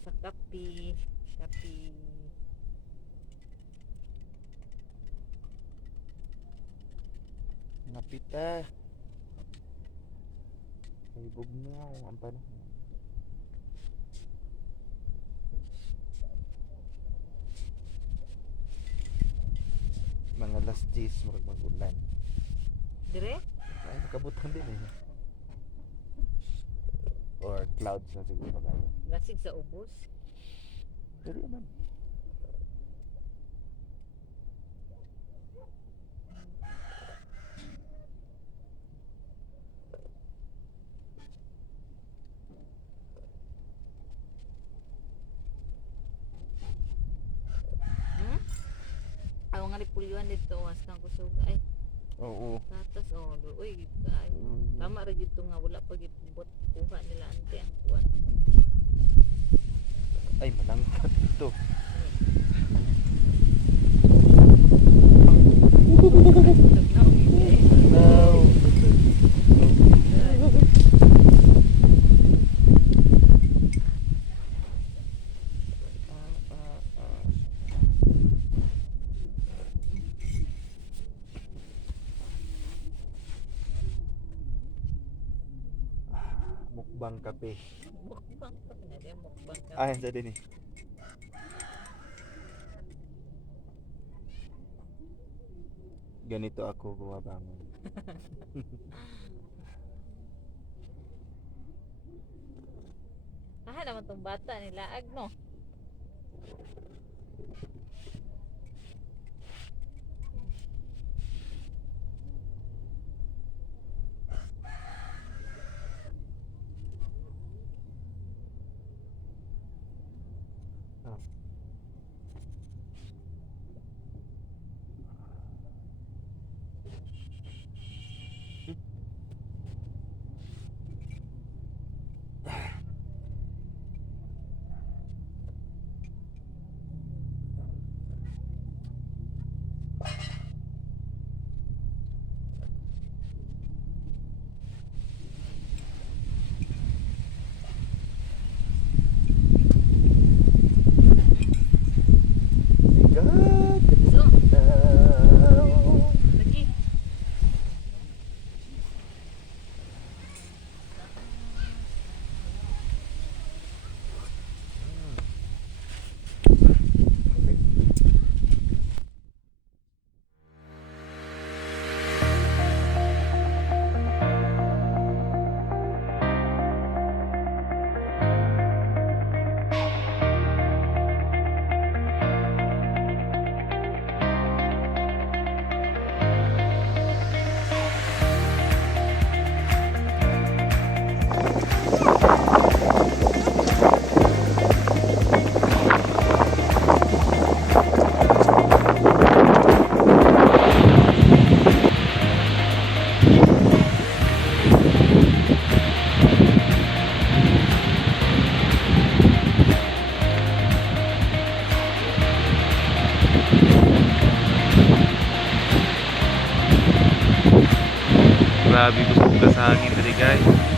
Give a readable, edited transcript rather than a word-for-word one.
sa kapi. Kapi. Napita. May bugnaw ang panahon. Mga last days mag-ulan. Dire? Ay, nakabutan din eh. Or clouds na siguro kaya. Lasig sa ubos. Pero man. Hmm? Aw nga ripulyon dito was kang kusog ay Oo. tatas uy ay tama ra gid to nga wala pa gid bot kuha nila ante ang kuan. Ay, malangkat ito. No. Mukbang kape. Mukbang pa na din mukbang ka. Ay, sa din eh. Ganito ako bumabangon. Ah, naman tong bata nila agno. Ah. Sikat. So, Daw. lagi. Grabe busog ka sa hangin diri guys.